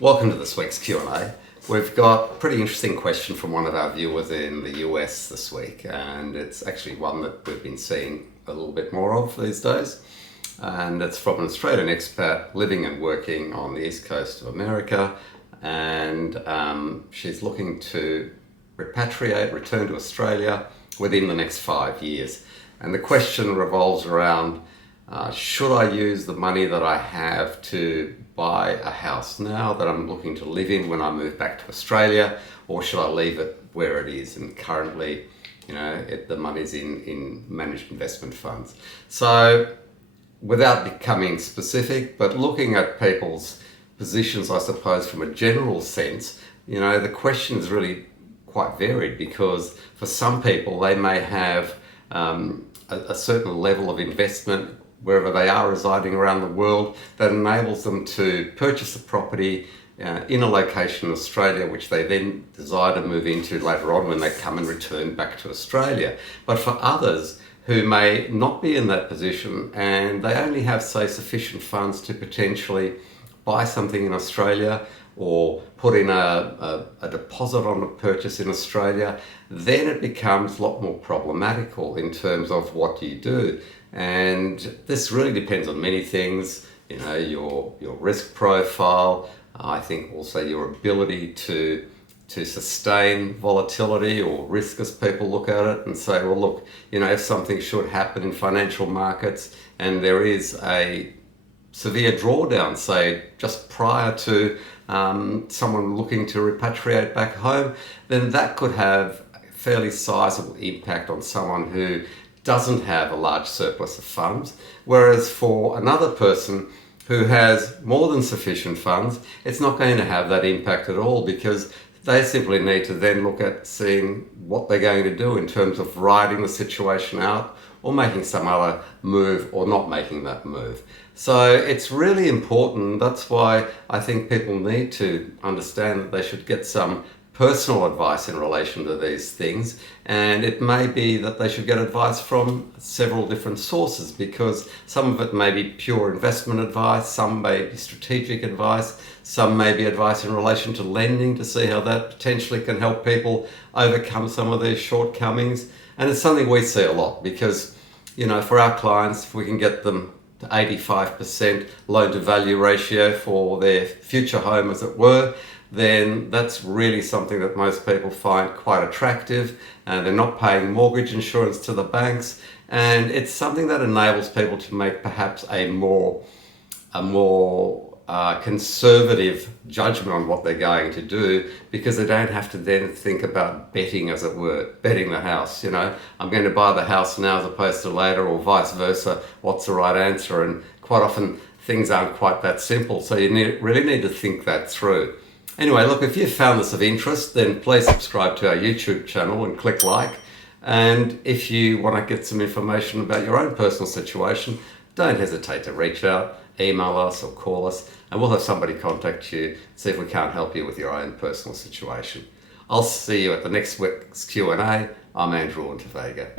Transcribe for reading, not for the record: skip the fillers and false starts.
Welcome to this week's Q&A. We've got a pretty interesting question from one of our viewers in the US this week, and it's actually one that we've been seeing a little bit more of these days. And it's from an Australian expat living and working on the east coast of America, and she's looking to repatriate, return to Australia within the next 5 years. And the question revolves around, should I use the money that I have to buy a house now that I'm looking to live in when I move back to Australia, or should I leave it where it is? And currently, the money's in managed investment funds. So without becoming specific, but looking at people's positions, I suppose, from a general sense, the question is really quite varied, because for some people, they may have a certain level of investment wherever they are residing around the world that enables them to purchase a property in a location in Australia, which they then desire to move into later on when they come and return back to Australia. But for others who may not be in that position and they only have, say, sufficient funds to potentially buy something in Australia or put in a deposit on a purchase in Australia, then it becomes a lot more problematical in terms of what you do. And this really depends on many things, your risk profile, I think also your ability to sustain volatility or risk, as people look at it and say, well, look, if something should happen in financial markets and there is a severe drawdown, say, just prior to someone looking to repatriate back home, then that could have a fairly sizable impact on someone who doesn't have a large surplus of funds. Whereas for another person who has more than sufficient funds, it's not going to have that impact at all, because they simply need to then look at seeing what they're going to do in terms of riding the situation out or making some other move or not making that move. So it's really important. That's why I think people need to understand that they should get some personal advice in relation to these things, and it may be that they should get advice from several different sources, because some of it may be pure investment advice, some may be strategic advice, some may be advice in relation to lending to see how that potentially can help people overcome some of their shortcomings. And it's something we see a lot, because for our clients, if we can get them to 85% loan to value ratio for their future home, as it were, then that's really something that most people find quite attractive, and they're not paying mortgage insurance to the banks, and it's something that enables people to make perhaps a more conservative judgment on what they're going to do, because they don't have to then think about betting, as it were, betting the house. I'm going to buy the house now as opposed to later, or vice versa. What's the right answer? And quite often things aren't quite that simple, so you really need to think that through. Anyway, look, if you found this of interest, then please subscribe to our YouTube channel and click like. And if you want to get some information about your own personal situation, don't hesitate to reach out, email us or call us, and we'll have somebody contact you, see if we can't help you with your own personal situation. I'll see you at the next week's Q&A. I'm Andrew Vega.